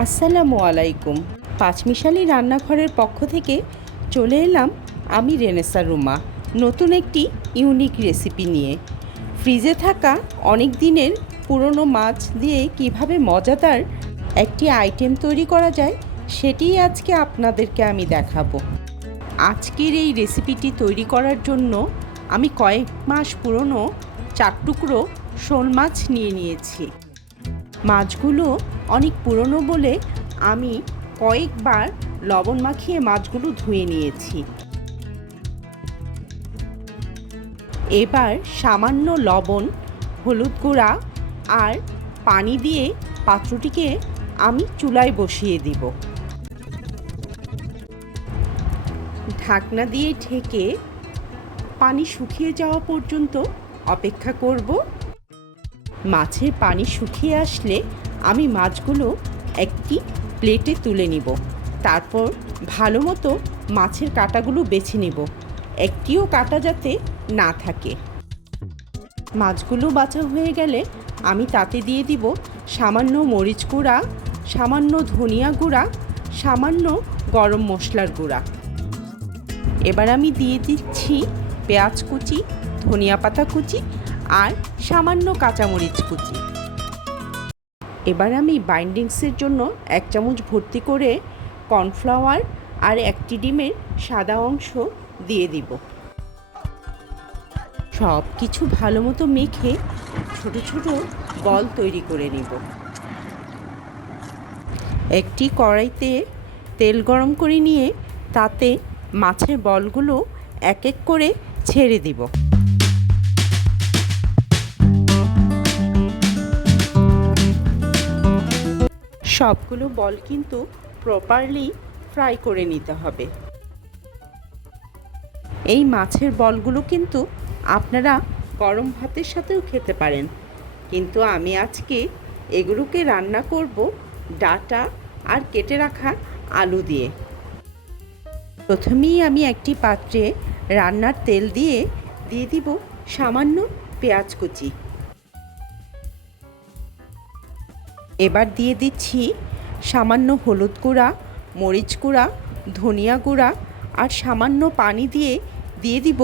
আসসালামু আলাইকুম। পাঁচমিশালি রান্নাঘরের পক্ষ থেকে চলে এলাম আমি রেনেসা রুমা নতুন একটি ইউনিক রেসিপি নিয়ে। ফ্রিজে থাকা অনেক দিনের পুরনো মাছ দিয়ে কিভাবে মজাদার একটি আইটেম তৈরি করা যায় সেটিই আজকে আপনাদেরকে আমি দেখাবো। আজকের এই রেসিপিটি তৈরি করার জন্য আমি কয়েক মাস পুরনো 4 টুকরো শোল মাছ নিয়েছি। মাছগুলো অনেক পুরনো বলে আমি কয়েকবার লবণ মাখিয়ে মাছগুলো ধুয়ে নিয়েছি। এবার সামান্য লবণ, হলুদ গুঁড়া আর পানি দিয়ে পাত্রটিকে আমি চুলায় বসিয়ে দিব। ঢাকনা দিয়ে ঢেকে পানি শুকিয়ে যাওয়া পর্যন্ত অপেক্ষা করব। মাছের পানি শুকিয়ে আসলে আমি মাছগুলো একটি প্লেটে তুলে নিব। তারপর ভালো মতো মাছের কাঁটাগুলো বেছে নিব, একটিও কাঁটা যাতে না থাকে। মাছগুলো বাছা হয়ে গেলে আমি তাতে দিয়ে দিব সামান্য মরিচ গুঁড়া, সামান্য ধনিয়া গুঁড়া, সামান্য গরম মশলার গুঁড়া। এবার আমি দিয়ে দিচ্ছি পেঁয়াজ কুচি, ধনিয়া পাতা কুচি আর সামান্য কাঁচামরিচ কুচি। এবার আমি বাইন্ডিংসের জন্য 1 চামচ ভর্তি করে কর্নফ্লাওয়ার আর 1টি ডিমের সাদা অংশ দিয়ে দিব। সব কিছু ভালো মতো মেখে ছোট ছোট বল তৈরি করে নিব। একটি কড়াইতে তেল গরম করে নিয়ে তাতে মাছের বলগুলো এক এক করে ছেড়ে দিব। সবগুলো বল কিন্তু প্রপারলি ফ্রাই করে নিতে হবে। এই মাছের বলগুলো কিন্তু আপনারা গরম ভাতের সাথেও খেতে পারেন, কিন্তু আমি আজকে এগুলোকে রান্না করব ডাঁটা আর কেটে রাখা আলু দিয়ে। প্রথমেই আমি একটি পাত্রে রান্নার তেল দিয়ে দিব সামান্য পেঁয়াজ কুচি। এবার দিয়ে দিচ্ছি সামান্য হলুদ গুঁড়া, মরিচ গুঁড়া, ধনিয়া গুঁড়া আর সামান্য পানি দিয়ে দিব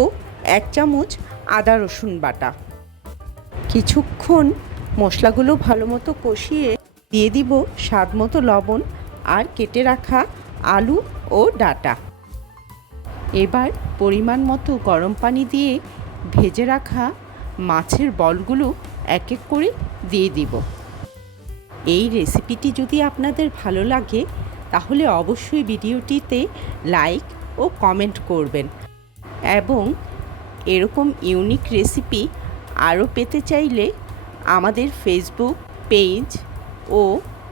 1 চামচ আদা রসুন বাটা। কিছুক্ষণ মশলাগুলো ভালো মতো কষিয়ে দিয়ে দিব স্বাদ মতো লবণ আর কেটে রাখা আলু ও ডাঁটা। এবার পরিমাণ মতো গরম পানি দিয়ে ভেজে রাখা মাছের বলগুলো এক এক করে দিয়ে দিব। এই রেসিপিটি যদি আপনাদের ভালো লাগে তাহলে অবশ্যই ভিডিওটিতে লাইক ও কমেন্ট করবেন এবং এরকম ইউনিক রেসিপি আরও পেতে চাইলে আমাদের ফেসবুক পেজ ও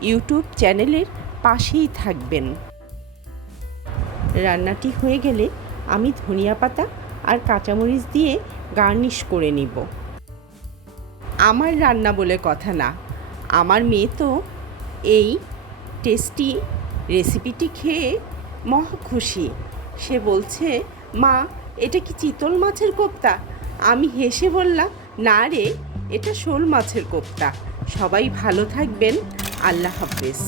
ইউটিউব চ্যানেলের পাশেই থাকবেন। রান্নাটি হয়ে গেলে আমি ধনিয়া পাতা আর কাঁচামরিচ দিয়ে গার্নিশ করে নিব। আমার রান্না বলে কথা না, আমার মেয়ে তো এই টেস্টি রেসিপিটি খেয়ে মহা খুশি। সে বলছে, মা এটা কি চিতল মাছের কোপ্তা? আমি হেসে বললাম, না রে, এটা শোল মাছের কোপ্তা। সবাই ভালো থাকবেন। আল্লাহ হাফেজ।